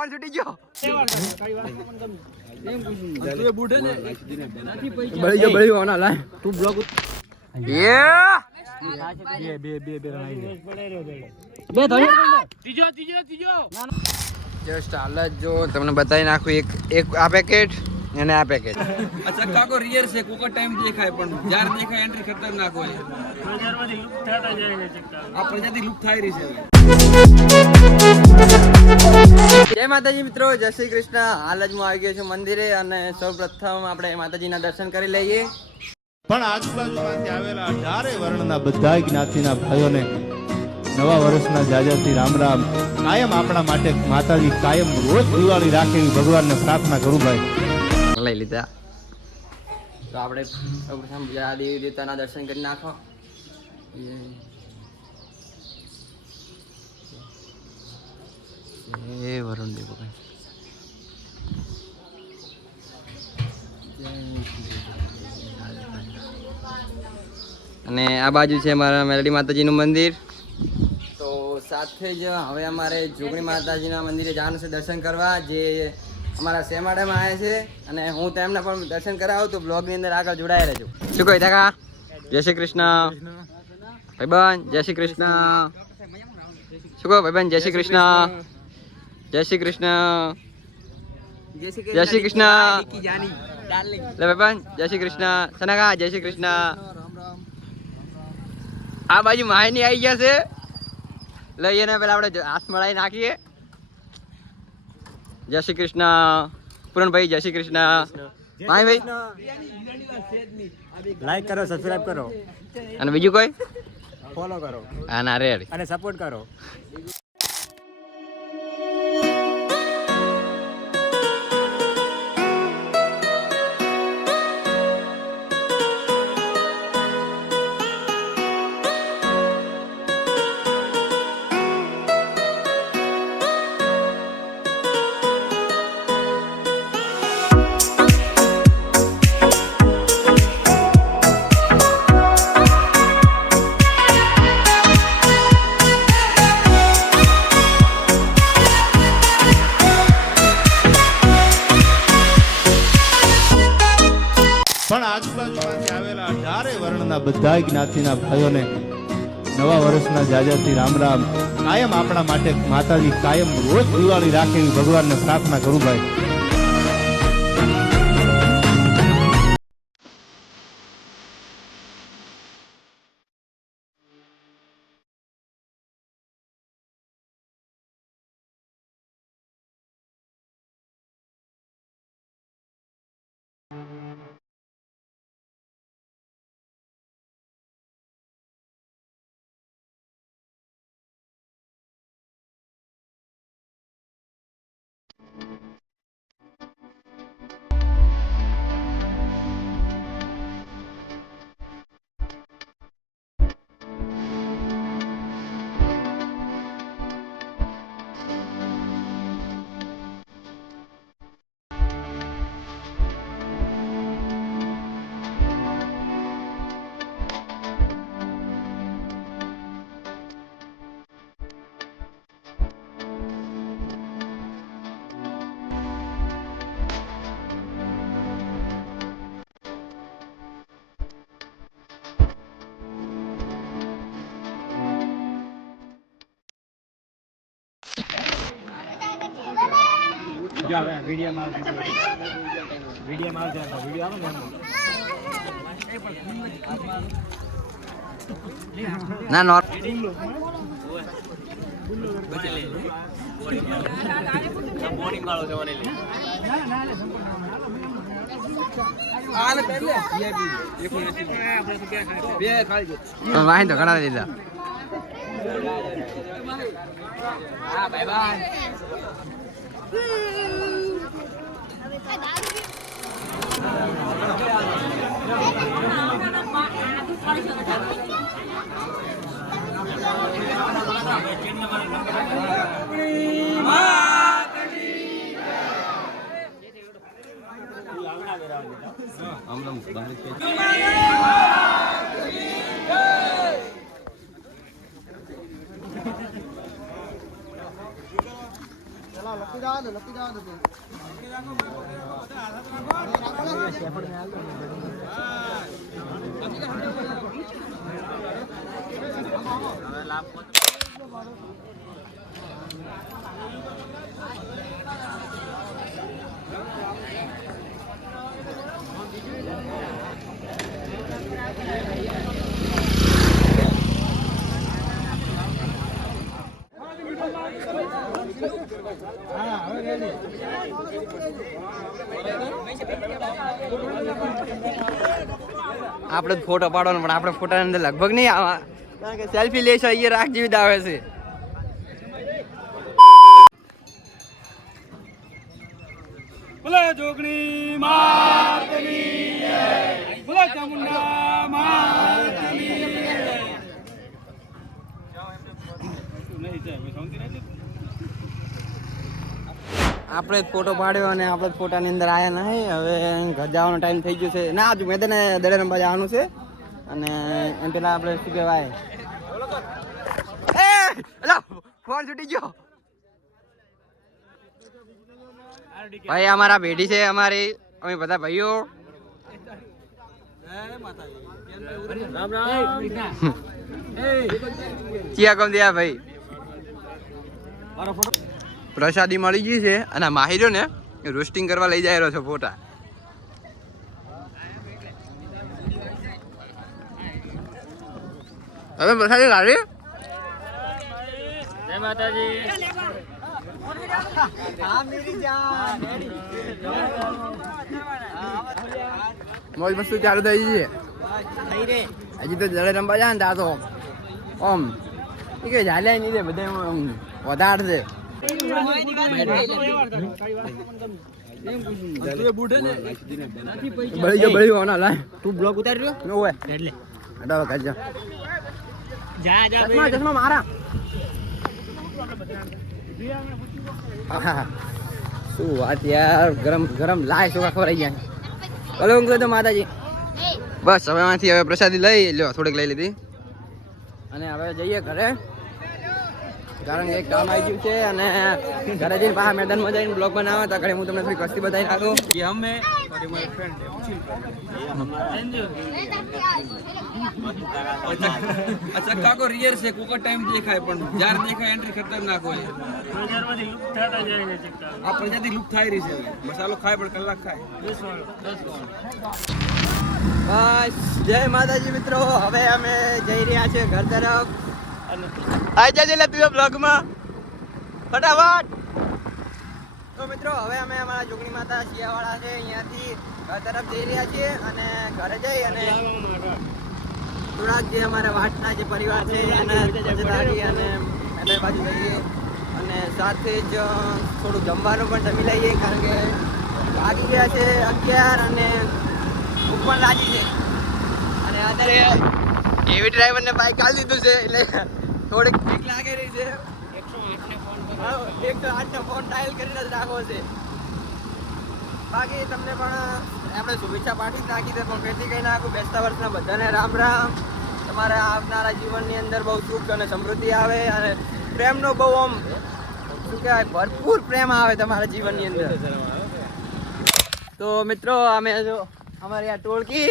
Phone છૂટી ગયો બળી ગયો ના લાય તું બ્લોગ જસ્ટ હાલ જો તમને બતાવી નાખું એક આ પેકેટ અને આ પેકેટ અચ્છા કાકો રિયર છે કોકો ટાઈમ દેખાય પણ જ્યારે દેખાય એન્ટ્રી ખતરનાક હોય આ પ્રજાતિ લુપ્ત થઈ રહી છે જય માતાજી મિત્રો જય શ્રી કૃષ્ણ હાલ જ હું આવી ગયો છું મંદિરે અને સૌપ્રથમ આપણે માતાજીના દર્શન કરી લઈએ પણ આજુબાજુમાંથી આવેલા 18 વર્ણના બધા જ્ઞાતિના ભાઈઓને નવા વર્ષના જાજાથી રામ રામ કાયમ આપણા માટે માતાજી કાયમ રોજ દિવાળી રાખે એવી ભગવાનને પ્રાર્થના કરું ભાઈ લઈ લીધા તો આપણે સૌપ્રથમ દેવી દેવતાના દર્શન કરી નાખો એ વરુણ દેવ અને આ બાજુ છે અમારા મેલડી માતાજીનું મંદિર તો સાથે જ હવે અમારે જોગણી માતાજીના મંદિરે જવાનું છે દર્શન કરવા જે અમારા સેમાડામાં આવ્યા છે અને હું તેમને પણ દર્શન કરાવું તો બ્લોગની અંદર આગળ જોડાયા રહેજો શું કહી કાકા જય શ્રી કૃષ્ણ ભાઈબંધ જય શ્રી કૃષ્ણ શું કહો ભાઈબંધ જય શ્રી કૃષ્ણ જય શ્રી કૃષ્ણ જય શ્રી કૃષ્ણ લે ભાઈબંધ જય શ્રી કૃષ્ણ સનાકા જય શ્રી કૃષ્ણ આ બાજુ માયની આવી ગયા છે લઈને પેલા આપણે હાથ મળાઈ નાખીએ જય શ્રી કૃષ્ણ પૂરણભાઈ જય શ્રી કૃષ્ણ માય ભાઈ લાઈક કરો સબસ્ક્રાઇબ કરો અને બીજું કોઈ ફોલો કરો હા ના રેડ અને સપોર્ટ કરો પણ આજુબાજુમાંથી આવેલા 18 વર્ણના બધા જ્ઞાતિના ભાઈઓને નવા વર્ષના જાજાથી રામ રામ કાયમ આપણા માટે માતાજી કાયમ રોજ દિવાળી રાખે એવી ભગવાનને પ્રાર્થના કરું ભાઈ ના નોર વાહી તો ઘણા દીધા હા બાય બાય આપણે ફોટો પાડવાનો પણ આપણે ફોટાની અંદર લગભગ નહીં આવા કારણ કે સેલ્ફી લેશો અહીંયા રાખ જેવી જ આવે છે. બોલા જોગણી માતની જય, બોલા ચામુંડા માતની જય. આપણે જ ફોટો પાડ્યો અને આપણે જ ફોટાની અંદર આવ્યા નહીં. હવે ઘર જવાનો ટાઈમ થઈ ગયો છે. ના હજુ મેદાને દડે રમવા જવાનું છે અને એમ પેલા આપણે શું કહેવાય ફોન છૂટી ગયો. ભાઈ અમારા ભેટી છે અમારી, અમે બધા ભાઈઓ. ચિયા કોમ દિયા ભાઈ. પ્રસાદી મળી ગઈ છે અને માહિરો ને રોસ્ટિંગ કરવા લઈ જાય રહ્યો છે ફોટા. હવે પ્રસાદી લાવી જય માતાજી. મોજ મસ્તી ચાલુ થઈ ગઈ છે. હજી તો જડે રમવા જાય ને ત્યાં તો આમ એ કે ચાલ્યા નહીં રે બધા વધારે છે. બળી ગયો તું બ્લોક ઉતારી રહ્યો હોય એટલે હટાવો કાઢજો. ચશ્મા મારા શું વાત યાર, ગરમ ગરમ લાય ચોખા ખવડાઈ ગયા. બોલો તો માતાજી. બસ હવે માંથી હવે પ્રસાદી લઈ લ્યો, થોડીક લઈ લીધી અને હવે જઈએ ઘરે કારણ કે એક કામ આવી ગયું છે અને ઘરે જઈને પાછા મેદાનમાં જઈને બ્લોગ બનાવો તો ઘરે હું તમને થોડી કસ્તી બતાવી નાખું. ये हमें और हमारे फ्रेंड है चक्का को रियर से कुकर टाइम देखा है પણ जार देखा एंट्री खतरनाक હોય આ પ્રજાતિ લુપ્ત થઈ રહી છે. મસાલો ખાય પણ કલાક ખાય. બસ જય માતાજી મિત્રો, હવે અમે જઈ રહ્યા છીએ ઘર તરફ. આઈ જજે લે તું બ્લોગમાં ફટાફટ. તો મિત્રો હવે અમે અમારા જોગણી માતા શિયાવાળા છે અહીંયાથી ઘર તરફ જઈ રહ્યા છીએ અને ઘરે જઈ અને થોડાક જે અમારા વાટના જે પરિવાર છે એને જતાડી અને એને બાજુ જઈએ અને સાથે જ થોડું જમવાનું પણ જમી લઈએ કારણ કે વાગી ગયા છે 11 અને ભૂખ પણ લાગી છે અને અત્યારે એવી ડ્રાઈવરને બાઈક કાઢી દીધું છે એટલે થોડીક ભીખ લાગી રહી છે. 108 નો ફોન ડાયલ કરીને જ રાખવો છે. બાકી તમને પણ આપણે શુભેચ્છા પાઠવી જ નાખી છે પણ ફેરથી કહી નાખું બેસતા વર્ષના બધાને રામ રામ. તમારા આવનારા જીવનની અંદર બહુ સુખ અને સમૃદ્ધિ આવે અને પ્રેમનો બહુ આમ શું કહેવાય ભરપૂર પ્રેમ આવે તમારા જીવનની અંદર. તો મિત્રો અમે જો અમારી આ ટોળકી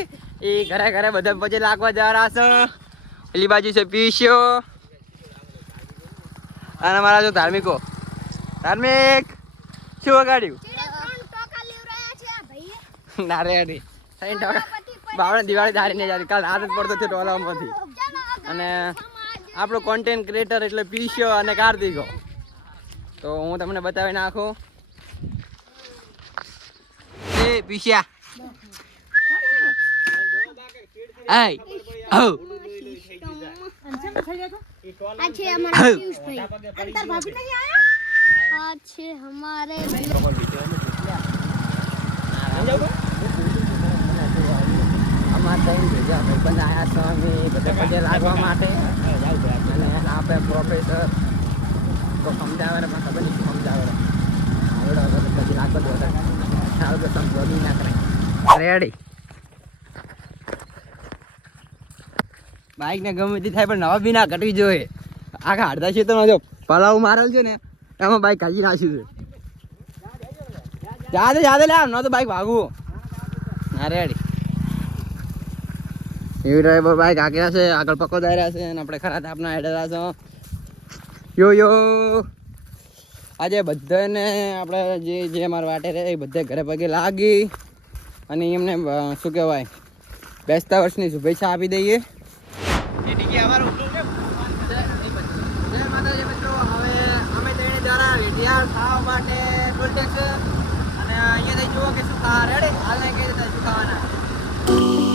એ ઘરે ઘરે બધા પછી લાગવા જવા રહ્યા છે. પેલી બાજુ છે પીસ્યો અને અમારા જો ધાર્મિકો. ધાર્મિક શું વગાડ્યું? ના રે અડી બાવળે દિવાળી ધારીને જાય કાલ આદત પડતો છે ટોલામાંથી. અને આપણો કોન્ટેન્ટ ક્રિએટર એટલે પીસ્યો અને કાર્તિકો. તો હું તમને બતાવી નાખું. એ પીસ્યા આય ઓ अच्छे हमारे पीयूष भाई अंतर भाभी नहीं आया अच्छे हमारे અમારા ભેજા ભાઈબંધ આવ્યા છો અમે બધા પગે લાગવા માટે અને આપણે પ્રોફેસર તો સમજાવે પણ ખબર નહીં સમજાવે આવડે પછી લાગતો હતો સારું કે સમજોડી ના કરે. રેડી બાઈક ને ગમે તે થાય પણ નવા બી ના ઘટવી જોઈએ. આખા અડધા ક્ષેત્રમાં જો પલાવ મારેલ છે ને એમાં બાઈક કાઢી નાખ્યું છે. જાદે લે ન તો બાઈક ભાગવું ના રેડી એવી ડ્રાઈવર બાઈક આગળ છે આગળ પક્કો દાયરા છે અને આપણે ખરા આપના હેડરા છો યો આજે બધાને આપણે જે અમારા વાટે રહે એ બધા ઘરે પગે લાગી અને એમને શું કહેવાય બેસતા વર્ષની શુભેચ્છા આપી દઈએ ખાવા માટે ટોલ ટેક્સ અને અહીંયા જુઓ કે શું ખાવા રેડી હાલ ને કઈ રીતે શું ખાવાના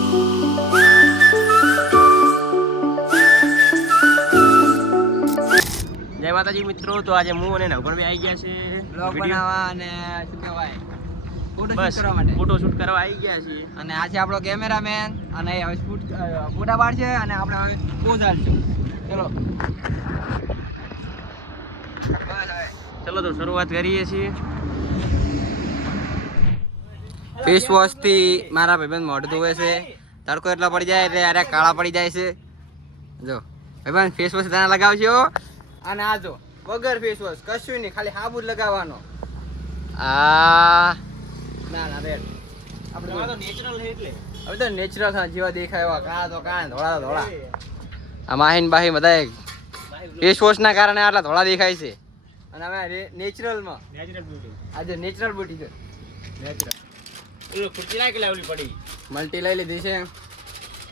જય માતાજી મિત્રો તો આજે હું અને નવગણભાઈ આવી ગયા છે બ્લોગ બનાવવા અને શું કહેવાય બસ ફોટો શૂટ કરવા આવી ગયા છીએ અને આ છે આપણો કેમેરામેન અને હવે ફોટા પાડશે અને આપણે હવે પહોંચાડશું ચલો ચલો તો શરૂઆત કરીએ છીએ ફેસ વોશ થી મારા ભાઈબંધ મોઢું ધોવે છે તડકો એટલો પડી જાય એટલે અરે કાળા પડી જાય છે જો ભાઈબંધ ફેસ વોશ ત્યાં લગાવજો અને આ જો વગર ફેસ વોશ કશું નહીં ખાલી હાબુ જ લગાવવાનો આ ના રેડ આપણે તો નેચરલ છે એટલે હવે તો નેચરલ છે જેવા દેખાય એવા કાળા તો કાળા ધોળા તો ધોળા આ માહીન બાહી બધા ફેસ વોશ ના કારણે આટલા ધોળા દેખાય છે અને હવે નેચરલમાં આજે નેચરલ બ્યુટી છે મલ્ટી લઈ લીધી છે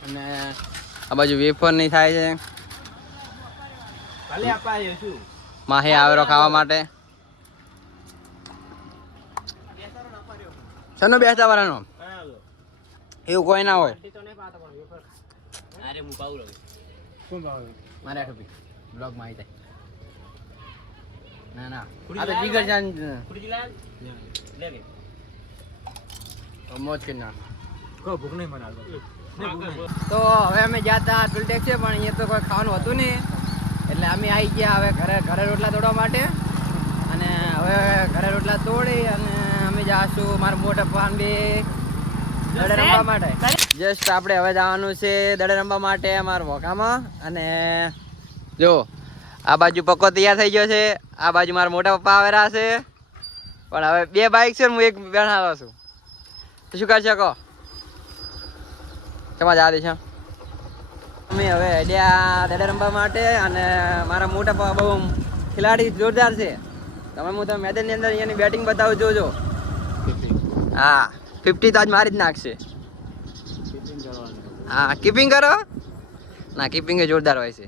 અને આ બાજુ વેફર નહીં થાય છે માહી આવેલો ખાવા માટે સનો બેસતા વાળાનો એવું કોઈ ના હોય મારે આઠું બ્લોગ માં આવી જાય ના આ તો જીગર જાન મોજ કરી નાખ ભૂખ નહીં મનાવતો તો હવે અમે ગયા હતા ટોલ ટેક્સ છે પણ અહીંયા તો કોઈ ખાવાનું હતું નહીં એટલે અમે આવી ગયા હવે ઘરે રોટલા તોડવા માટે અને હવે ઘરે રોટલા તોડી અને અમે જાશું મારા મોટા પાન બી દડે રમવા માટે જસ્ટ આપણે હવે જવાનું છે દડે રમવા માટે અમારા વોકામાં અને જો આ બાજુ પક્કો તૈયાર થઈ ગયો છે આ બાજુ મારા મોટા પપ્પા આવેલા છે પણ હવે બે બાઇક છે હું એક બેઠાલો છું તો શું કરી શકો કેમાં જા દે છે અમે હવે હેડ્યા દડે રમવા માટે અને મારા મોટા પપ્પા બહુ ખેલાડી જોરદાર છે તમે હું તમે મેદાનની અંદર અહીંયાની બેટિંગ બતાવું જોજો હા 50 તો આજ મારી જ નાખશે હા કીપિંગ કરો ના કીપિંગ એ જોરદાર હોય છે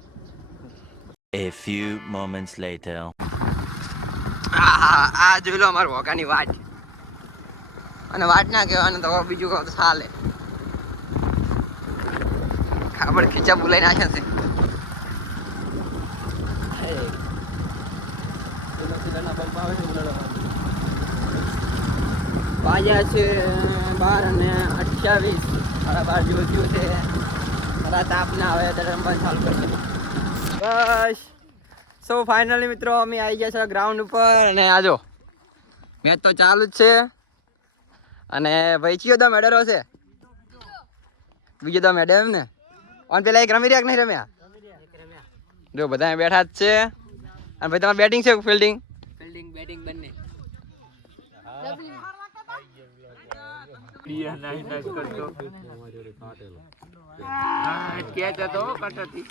A few moments later. આ જોઈ લો અમારા વોકાની વાટ અને વાટ ના કહેવાય તો બીજું કહું તો ચાલે ખાબડ ખીચા બોલાઈ નાખ્યા છે વાગ્યા છે 12:28 12 જેવું છે મારા તાપના હવે રમવા ચાલુ કરશે બસ સો ફાઇનલી મિત્રો અમે આવી ગયા છે ગ્રાઉન્ડ ઉપર અને આજો મેચ તો ચાલુ જ છે અને ભાઈ ચિયો તો મેડરો છે બીજો તો મેડમ ને ઓન પેલા એક રમી રહ્યા કે નહીં રમ્યા જો બધા બેઠા જ છે અને ભાઈ તમારે બેટિંગ છે ફિલ્ડિંગ બેટિંગ બંને કેચ હતો કટતી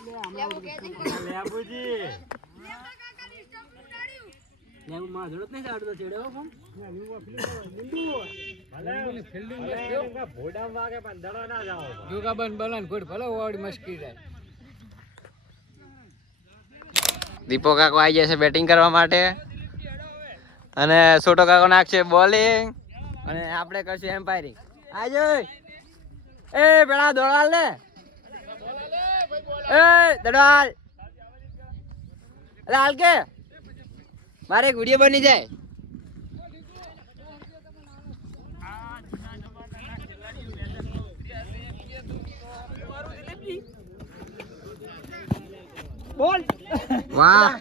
દીપો કાકો આવી જાય છે બેટિંગ કરવા માટે અને છોટો કાકો નાખશે બોલિંગ અને આપણે કરશું એમ્પાયરિંગ આજો એ પેલા દોડાલ ને એ દોડાલ અરે હાલ કે મારે એક વિડીયો બની જાય બોલ વાહ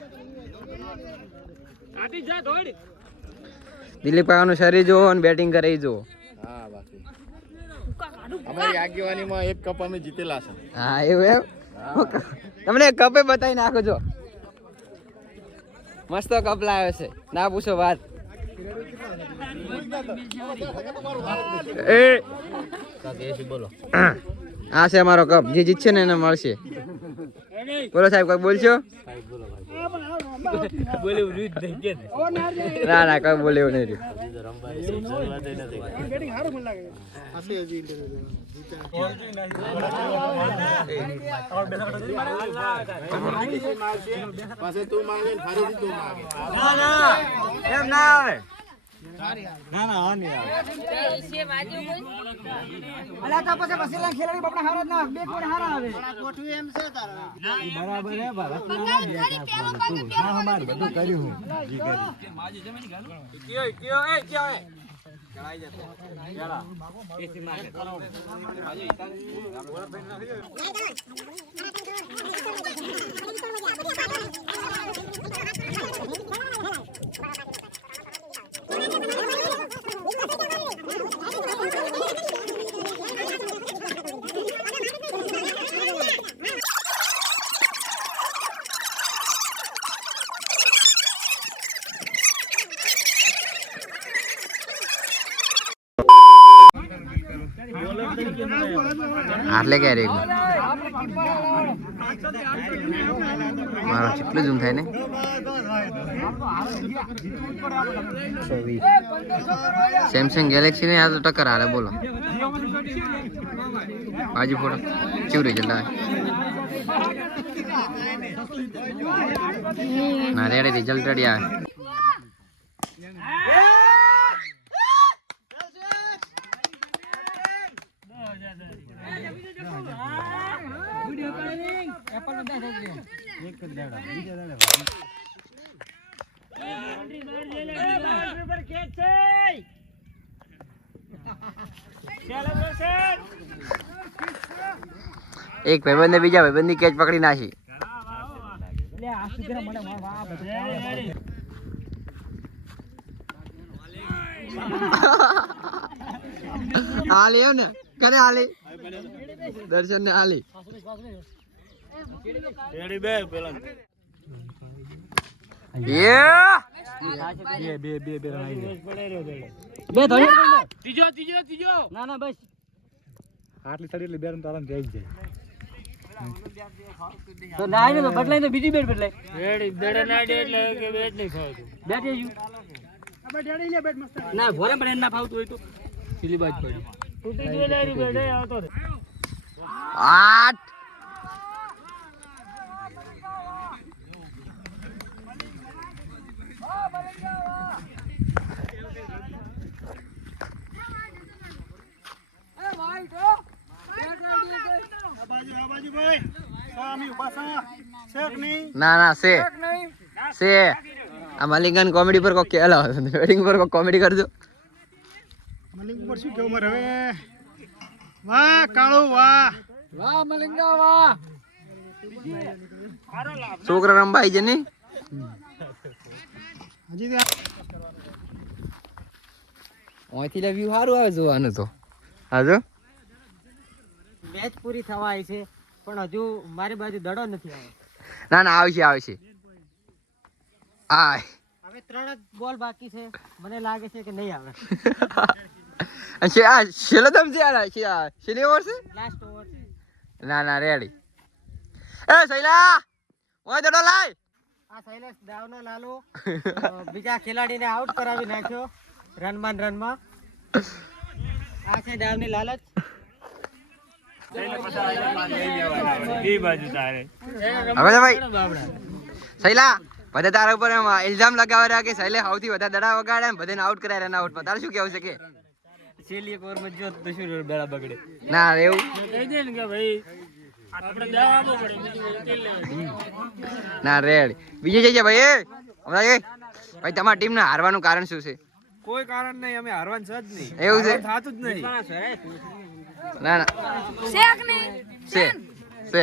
દિલીપ કાકાનું શરીર જો અને બેટિંગ કરે જો અમારી આગેવાનીમાં એક કપ અમે જીતેલા છે. હા એવું એમ તમને કપે બતાવી નાખો છો મસ્ત કપ લાવ્યો છે ના પૂછો વાત આ છે અમારો કપ, જે જીતશે ને એને મળશે. બોલો સાહેબ, કોઈ બોલશો? ના ના, કઈ બોલે એવું નહીં રહ્યું. એમ ના આવે. આટલે ક્યારે એક મારો કેટલું ઝૂમ થાય ને. સેમસંગ ગેલેક્સી ને આ તો ટક્કર હાલે. બોલો બાજુ ફોટો કેવું રિઝલ્ટ આવે? ના રેડી રિઝલ્ટ રેડી આવે. એક ભાઈબંધે બીજા ભાઈબંધની કેચ પકડી નાખી. હાલી એમ ને કરે હાલી દર્શન ને હાલી. આટલી સડી એટલે બેરન તારા જઈ જાય. તો ના આવે તો બદલાય તો બીજી બેટ બદલાય. રેડી બેટ ના દે એટલે કે બેટ નહીં ખાવ તો. બેટ જઈયું. અબે ડેડી લે બેટ મસ્ત. ના ભોરે પણ ના ફાવતું હોય તો સીલી બાજ પડી. તૂટી ગઈ લારી બેટ આવતો રે. 8 ના ના સે આ મલિંગન કોમેડી પર કો કેલો વેડિંગ પર કો કોમેડી કરજો. મલિંગ ઉપર શું કેવું મારે હવે? વાહ કાળુ વાહ વાહ મલિંગા વાહ. છોકરા રંબાઈ છે ને હજી ઓયથી લે વ્યૂ સારું આવે જોવાનું તો. હાજો મેચ પૂરી થવા આવી છે પણ હજુ મારી બાજુ દડો નથી આવ્યો. ના ના આવશે આવશે. આ હવે 3 જ બોલ બાકી છે, મને લાગે છે કે નહીં આવે. આ છેલ્લો દમ છે આ છેલ્લી ઓવર છે. Last over. ના ના રેડી. એ શૈલા ઓય દડો લાય. આ શૈલેષ દાવનો લાલો બીજા ખેલાડીને આઉટ કરાવી નાખ્યો રનમાં. આ છે દાવની લાલચ. હવે ભાઈ શૈલા બધા તારા ઉપર ઇલ્ઝામ લગાવી રહ્યા કે શૈલે સૌથી વધારે દડા વગાડ્યા બધાને આઉટ કરાય રન આઉટ. તારે શું કેવું છે કે છેલ્લી એક ઓવરમાં જો તો શું બેડા બગડે. ના એવું કહી દે ને કે ભાઈ આપણે દાવ આપવો પડે. ના રેડી. બીજી જગ્યા ભાઈ ભાઈ તમારી ટીમને હારવાનું કારણ શું છે? કોઈ કારણ નહીં, અમે હારવાનું છે જ નહીં. એવું છે? થાતું જ નહીં. ના ના શેક નહીં છે છે.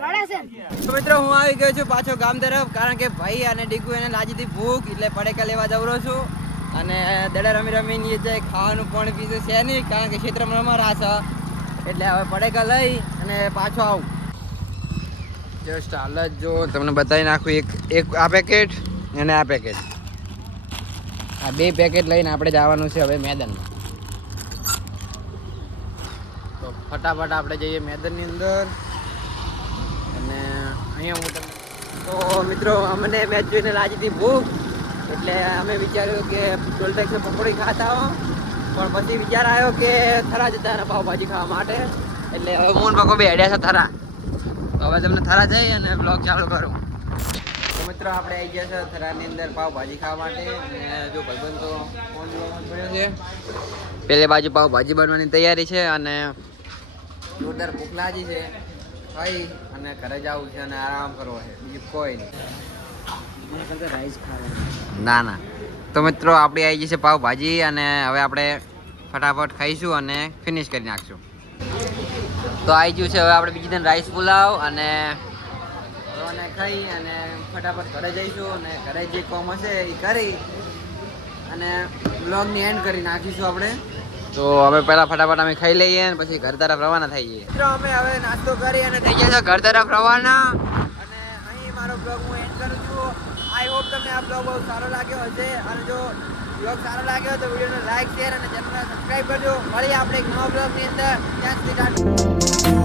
વડા છે. તો મિત્રો હું આવી ગયો છું પાછો ગામ તરફ, કારણ કે ભાઈ અને ડીકુ એને લાજી હતી ભૂખ એટલે પડેકા લેવા જવરો છું. અને દડા રમી રમીને એ જાય ખાવાનું પણ પીધું છે નહીં, કારણ કે ક્ષેત્રમાં રમારા છે એટલે હવે પડેકા લઈ અને પાછો આવું. જસ્ટ હાલ જ જો તમને બતાવી નાખું એક આ પેકેટ અને આ પેકેટ. આ 2 પેકેટ લઈને આપણે જવાનું છે હવે મેદાનમાં. તો ફટાફટ આપણે જઈએ મેદાનની અંદર. અને અહીંયા હું તમને તો મિત્રો અમને મેચ જોઈને લાગી હતી ભૂખ, એટલે અમે વિચાર્યું કે ટોલ ટેક્સે પકોડી ખાતા હો, પણ પછી વિચાર આવ્યો કે થરા જતા હતા પાવભાજી ખાવા માટે, એટલે હવે મોહન પકો બે હેડ્યા છે થરા. તો હવે તમને થરા જઈ અને બ્લોગ ચાલુ કરું. તો મિત્રો આપણે આવી ગયા છે થરાની અંદર પાવભાજી ખાવા માટે. અને જો ભાઈબંધ તો ફોન જોવામાં પડ્યો છે. પેલી બાજુ પાવભાજી બનવાની તૈયારી છે અને જોરદાર ભૂખ લાગી છે. ખાઈ અને ઘરે જવું છે અને આરામ કરવો છે, બીજું કોઈ નહીં. ના ના. તો મિત્રો આપણી આવી ગઈ છે પાવભાજી અને હવે આપણે ફટાફટ ખાઈશું અને ફિનિશ કરી નાખશું. તો આવી ગયું છે હવે આપણે બીજી દિન રાઈસ પુલાવ અને ખાઈ અને ફટાફટ ઘરે જઈશું અને ઘરે જે કોમ હશે એ કરી અને બ્લોગની એન્ડ કરી નાખીશું આપણે. તો હવે પહેલાં ફટાફટ અમે ખાઈ લઈએ અને પછી ઘર તરફ રવાના થઈ જઈએ. મિત્રો અમે હવે નાસ્તો કરી અને થઈ ગયા છે ઘર તરફ રવાના. અને અહીં મારો બ્લોગ હું એન્ડ કરું છું. આઈ હોપ તમને આ બ્લોગ બહુ સારો લાગ્યો હશે, અને જો બ્લોગ સારો લાગ્યો તો વિડીયોને લાઈક શેર અને ચેનલને સબસ્ક્રાઈબ કરજો. મળીએ આપણે એક નવા બ્લોગની અંદર. ત્યાં સુધી